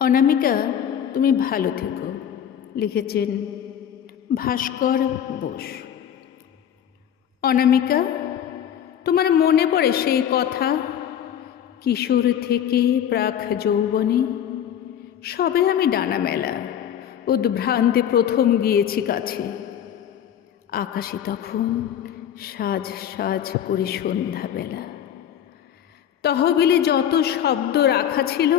অনামিকা, তুমি ভালো থেকো। লিখেছেন ভাস্কর বোস। অনামিকা, তোমার মনে পড়ে সেই কথা, কিশোর থেকে প্রাক যৌবনে সবে আমি ডানা মেলা উদ্ভ্রান্তে প্রথম গিয়েছি কাছে। আকাশে তখন সাজ সাজ করে সন্ধ্যাবেলা, তহবিলে যত শব্দ রাখা ছিল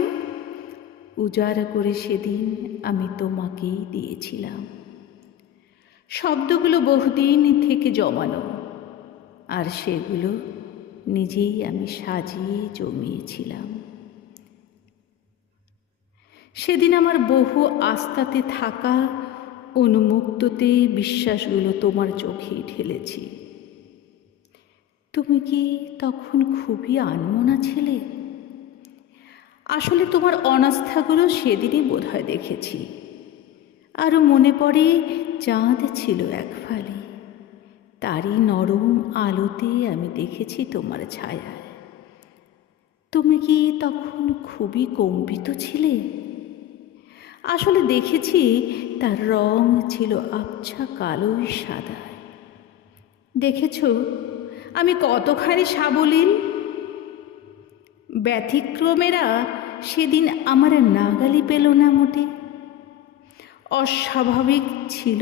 উজাড় করে সেদিন আমি তোমাকেই দিয়েছিলাম। শব্দগুলো বহুদিন থেকে জমানো, আর সেগুলো নিজেই আমি সাজিয়ে জমিয়েছিলাম। সেদিন আমার বহু আস্তাতে থাকা উন্মুক্ততে বিশ্বাসগুলো তোমার চোখেই ঢেলেছি। তুমি কি তখন খুবই আনমনা ছিলে? আসলে তোমার অনাস্থাগুলো সেদিনই বোধহয় দেখেছি। আরও মনে পড়ে চাঁদ ছিল এক ফালি, তারই নরম আলোতে আমি দেখেছি তোমার ছায়ায়। তুমি কি তখন খুবই কম্পিত ছিলে? আসলে দেখেছি তার রং ছিল আবছা কালোই সাদায়। দেখেছ আমি কতখানি সাবলীল। ব্যতিক্রমেরা সেদিন আমার নাগালি পেল না মোটে। অস্বাভাবিক ছিল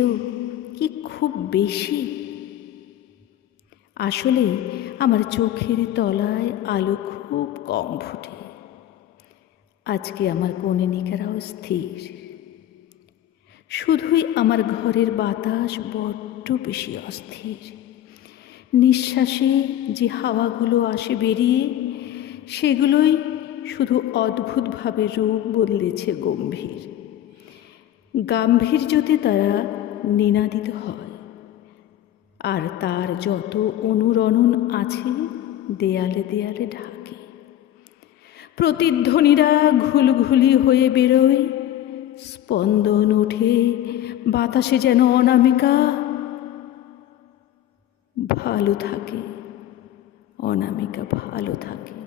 কি খুব বেশি। আসলে আমার চোখের তলায় আলো খুব কম ফুটে। আজকে আমার কনীনিকারাও স্থির। শুধুই আমার ঘরের বাতাস বড্ড বেশি অস্থির। নিঃশ্বাসে যে হাওয়াগুলো আসে বেরিয়ে, সেগুলোই শুধু অদ্ভুতভাবে রূপ বদলেছে গম্ভীর। গাম্ভীর্যতে তারা নিনাদিত হয়, আর তার যত অনুরণন আছে দেয়ালে দেয়ালে ঢাকে। প্রতিধ্বনিরা ঘুলঘুলি হয়ে বেরোয়, স্পন্দন ওঠে বাতাসে যেন। অনামিকা ভালো থাকে, অনামিকা ভালো থাকে।